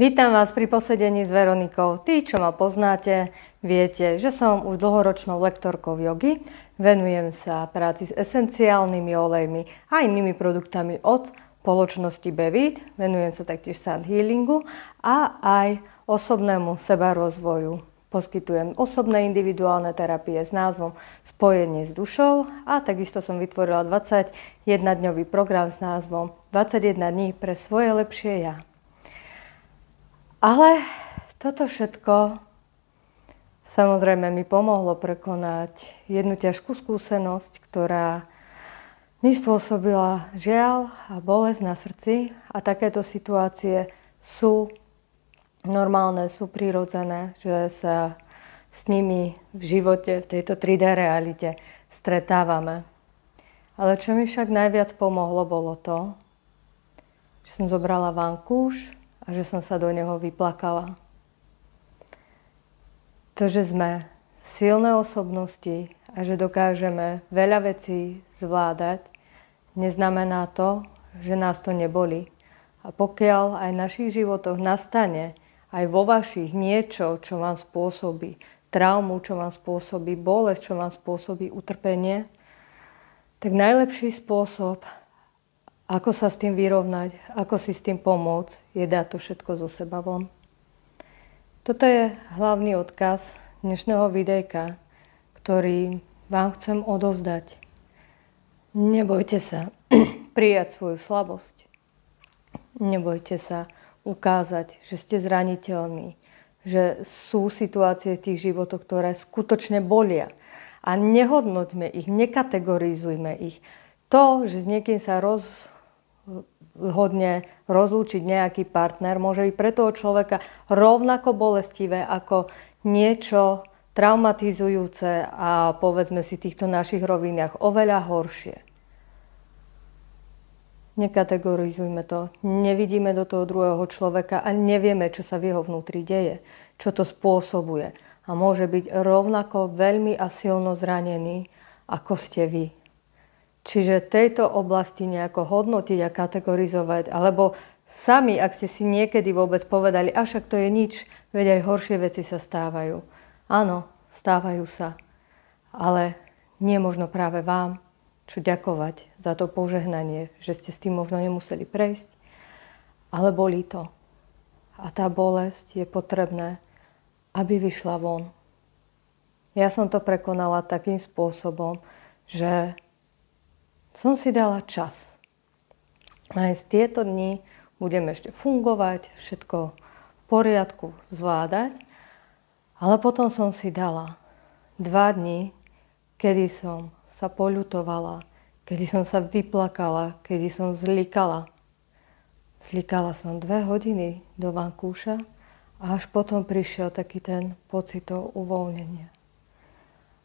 Vítam vás pri posedení s Veronikou. Tí, čo ma poznáte, viete, že som už dlhoročnou lektorkou jogy. Venujem sa práci s esenciálnymi olejmi a inými produktami od spoločnosti Bevit. Venujem sa taktiež Sun Healingu a aj osobnému sebarozvoju. Poskytujem osobné individuálne terapie s názvom Spojenie s dušou a takisto som vytvorila 21-dňový program s názvom 21 dní pre svoje lepšie ja. Ale toto všetko samozrejme mi pomohlo prekonať jednu ťažkú skúsenosť, ktorá mi spôsobila žiaľ a bolesť na srdci. A takéto situácie sú normálne, sú prirodzené, že sa s nimi v živote, v tejto 3D realite stretávame. Ale čo mi však najviac pomohlo, bolo to, že som zobrala vankúš a že som sa do neho vyplakala. To, že sme silné osobnosti a že dokážeme veľa vecí zvládať, neznamená to, že nás to nebolí. A pokiaľ aj v našich životoch nastane aj vo vašich niečo, čo vám spôsobí traumu, čo vám spôsobí bolesť, čo vám spôsobí utrpenie, tak najlepší spôsob, ako sa s tým vyrovnať, ako si s tým pomôcť, je dať to všetko zo seba von. Toto je hlavný odkaz dnešného videjka, ktorý vám chcem odovzdať. Nebojte sa prijať svoju slabosť. Nebojte sa ukázať, že ste zraniteľní, že sú situácie v tých životoch, ktoré skutočne bolia. A nehodnoťme ich, nekategorizujme ich. To, že s niekým sa rozhodne rozlúčiť nejaký partner, môže byť pre toho človeka rovnako bolestivé ako niečo traumatizujúce a povedzme si v týchto našich rovinách oveľa horšie. Nekategorizujme to, nevidíme do toho druhého človeka a nevieme, čo sa v jeho vnútri deje, čo to spôsobuje. A môže byť rovnako veľmi a silno zranený, ako ste vy. Čiže tejto oblasti nejako hodnotiť a kategorizovať, alebo sami, ak ste si niekedy vôbec povedali, a však to je nič, veď aj horšie veci sa stávajú. Áno, stávajú sa, ale nie možno práve vám, čo ďakovať za to požehnanie, že ste s tým možno nemuseli prejsť, ale bolí to. A tá bolesť je potrebné, aby vyšla von. Ja som to prekonala takým spôsobom, že som si dala čas. Aj z tieto dni budem ešte fungovať, všetko v poriadku zvládať, ale potom som si dala 2 dni, kedy som sa poľutovala, kedy som sa vyplakala, kedy som zlikala. Zlikala som 2 hodiny do vankúša a až potom prišiel taký ten pocit toho uvoľnenia.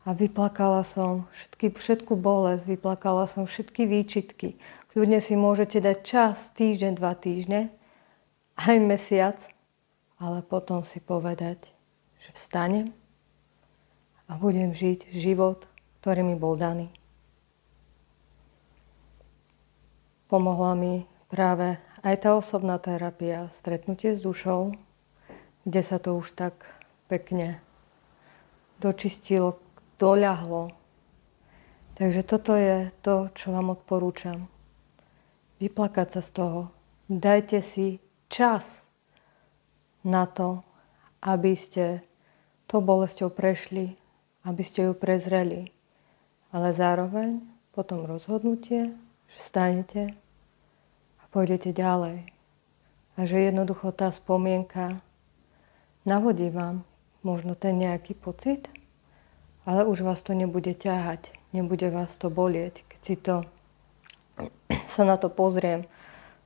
A vyplakala som všetku bolesť, vyplakala som všetky výčitky. Kľudne si môžete dať čas, týždeň, 2 týždne, aj mesiac, ale potom si povedať, že vstanem a budem žiť život, ktorý mi bol daný. Pomohla mi práve aj tá osobná terapia, stretnutie s dušou, kde sa to už tak pekne dočistilo, doľahlo. Takže toto je to, čo vám odporúčam. Vyplakať sa z toho. Dajte si čas na to, aby ste tou bolesťou prešli, aby ste ju prezreli. Ale zároveň potom rozhodnutie, že stanete a pôjdete ďalej. A že jednoducho tá spomienka navodí vám možno ten nejaký pocit, ale už vás to nebude ťahať, nebude vás to bolieť. Keď si to sa na to pozriem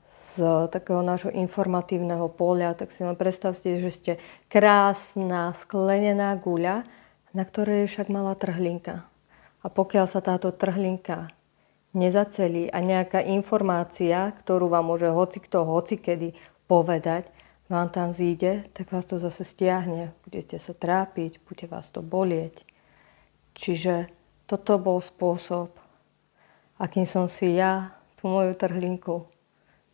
z takého nášho informatívneho poľa, tak si len predstavte, že ste krásna sklenená guľa, na ktorej je však malá trhlinka. A pokiaľ sa táto trhlinka nezacelí a nejaká informácia, ktorú vám môže hocikto, hocikedy povedať, vám tam zíde, tak vás to zase stiahne. Budete sa trápiť, bude vás to bolieť. Čiže toto bol spôsob, akým som si ja tú moju trhlinku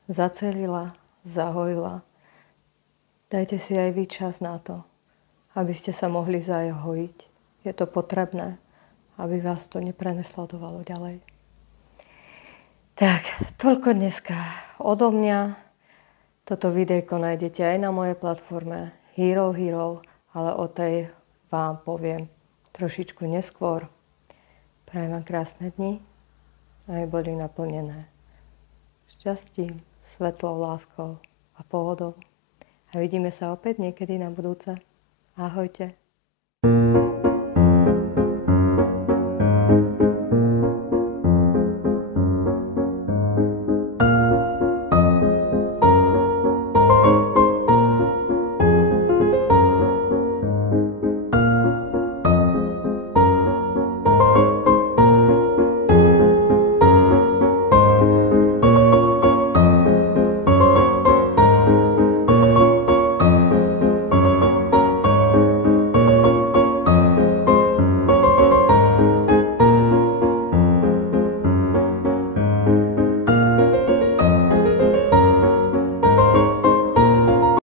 zacelila, zahojila. Dajte si aj vy čas na to, aby ste sa mohli zahojiť. Je to potrebné, aby vás to neprenasledovalo ďalej. Tak, toľko dneska odo mňa. Toto videjko nájdete aj na mojej platforme Hero, ale o tej vám poviem trošičku neskôr. Prajem vám krásne dni, aby boli naplnené šťastím, svetlou, láskou a pohodou. A vidíme sa opäť niekedy na budúce. Ahojte.